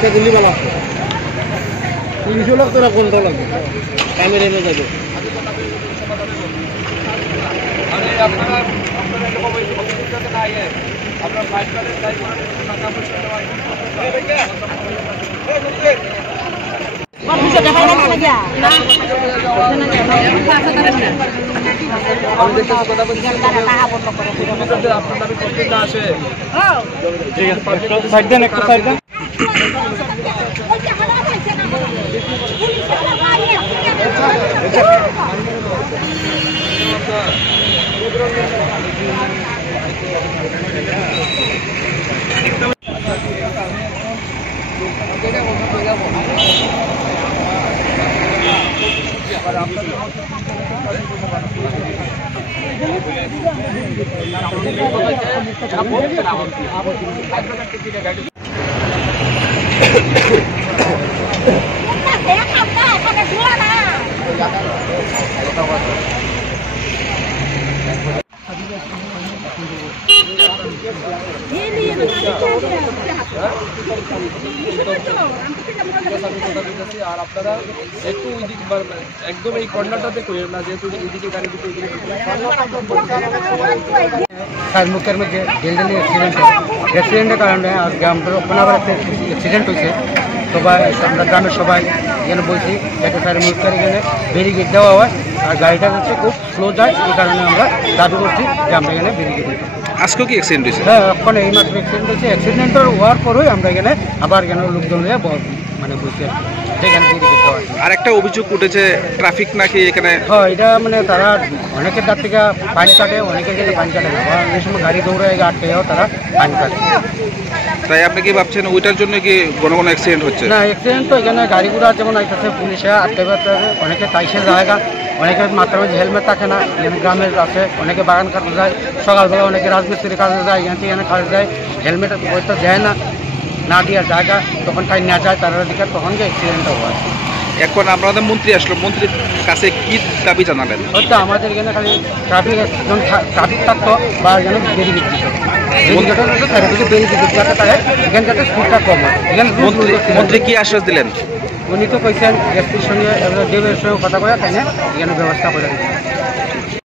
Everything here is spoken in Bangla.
दिल्ली वाला 300 लाख तो कोणता लागतो कॅमेरे में जातो আর আপনারা একটু একদম এই কর্নারটাতে করেন না যেহেতু এদিকে গাড়ি দিতে মুখের মধ্যে জলদি অ্যাক্সিডেন্টের কারণে আজকে আমাদের ওখানে একটা অ্যাক্সিডেন্ট হয়েছে সবাই আমরা গ্রামের সবাই এখানে বলছি যাতে স্যার মুখের এখানে ব্যারিকেড দেওয়া হয় আর গাড়িটা হচ্ছে খুব স্লো যায় এই কারণে আমরা দাবি করছি যে আমরা এখানে ব্যারিকেড দিই। আজকেও কি অ্যাক্সিডেন্ট হয়েছে? হ্যাঁ এখন এই মাত্র অ্যাক্সিডেন্ট হয়েছে। অ্যাক্সিডেন্টের হওয়ার পরেই আমরা এখানে আবার এখানে লোকজন মানে বলছি সেখানে ব্যারিকেড দেওয়া। আর একটা অভিযোগ উঠেছে ট্রাফিক নাকি এখানে? হ্যাঁ এটা মানে তারা অনেকের তার থেকে পানি কাটে, অনেকের থেকে পানি কাটে না, অনেক সময় গাড়ি দৌড়ে আটকে যাও তারা পানি কাটে। তাই আপনি কি ভাবছেন ওইটার জন্য কি কোনো অ্যাক্সিডেন্ট হচ্ছে? না অ্যাক্সিডেন্ট তো এখানে গাড়িগুলো যেমন আইতেছে পুলিশে আটকে যাচ্ছে, অনেকে তাইসের জায়গা, অনেকের মাথার মধ্যে হেলমেট থাকে না, এখানে গ্রামের আছে, অনেকে বাগান কাটতে যায়, সকালবেলা অনেকে রাজমিস্ত্রি কাজে যায়, এখান থেকে এখানে কাজে যায়, হেলমেট হয়তো দেয় না, না দেওয়ার জায়গা তখন টাইম না যায় তার দিকে তখন যে অ্যাক্সিডেন্টটা হয়। এখন আপনাদের মন্ত্রী আসলো, মন্ত্রীর কাছে কি দাবি জানাবেন? হয়তো আমাদের এখানে খালি ট্রাফিক থাকতো বা যেন ব্যারিকেড দিত, এখানে যাতে স্পিডটা কম হয়। এখানে মন্ত্রী কি আশ্বাস দিলেন? উনি তো কইছেন এসপির সঙ্গে ডিএমের সঙ্গে কথা বলে তাই না এখানে ব্যবস্থা করে দিচ্ছেন।